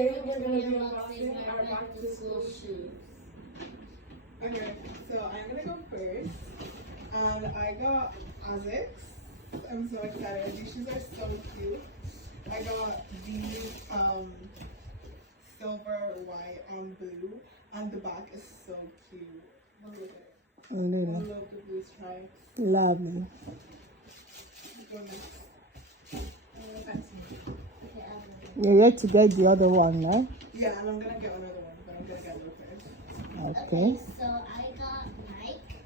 Today we're going to be unboxing our back to school shoes. Okay, so I'm gonna go first. And I got Asics. I'm so excited. These shoes are so cute. I got these silver, white, and blue. And the back is so cute. Look at it. I love the blue stripes. Lovely. Go next. You're yet to get the other one, right? Yeah, and I'm gonna get another one, but I'm gonna get blue first. Okay. So I got Nike,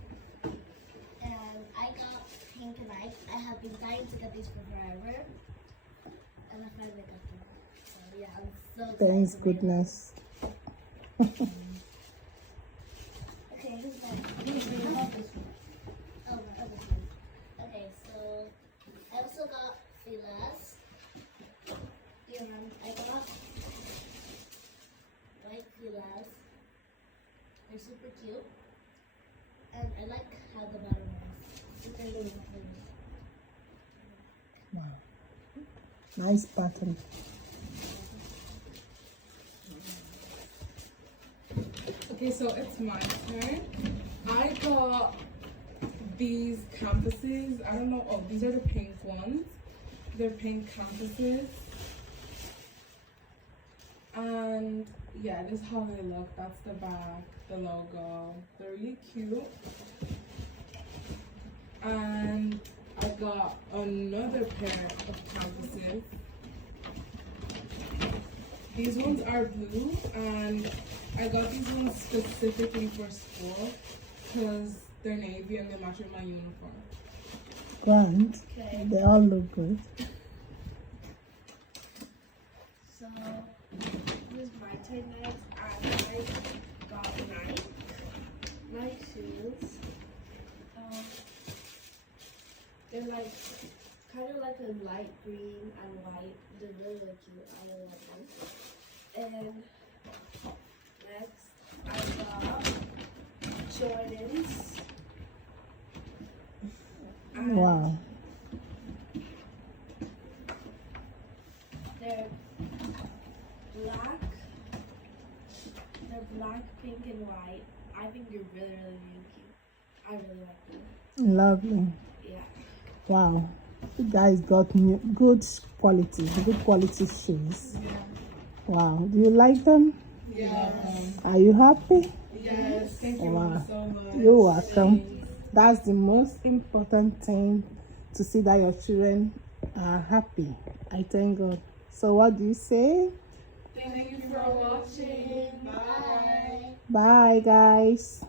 and I got pink Nike. I have been dying to get these for forever, and I finally got them. So yeah, I'm so excited. Thanks goodness. Okay, who's next? Oh, my other shoes. Okay, so I also got Filas. And I got white Filas. They're super cute. And I like how the bottom is. They're really clean. Wow. Nice pattern. Okay, so it's my turn. I got these canvases. I don't know. Oh, these are the pink ones. They're pink canvases. And yeah, this is how they look. That's the back, the logo. They're really cute. And I got another pair of canvases. These ones are blue, and I got these ones specifically for school because they're navy and they match with my uniform. Grand. Okay. They all look good. So this is my turn next. I got Nike shoes. They're like kind of like a light green and white. They're really, really cute. I really like them. And next I got Jordans. And Wow. They're black. They're black, pink, and white. I think they're really, really, really cute. I really like them. Lovely. Yeah. Wow. You guys got good quality shoes. Yeah. Wow. Do you like them? Yes. Are you happy? Yes. Thank you Wow. so much. You're welcome. That's the most important thing, to see that your children are happy. I thank God. So what do you say? Thank you for watching. Bye. Bye, guys.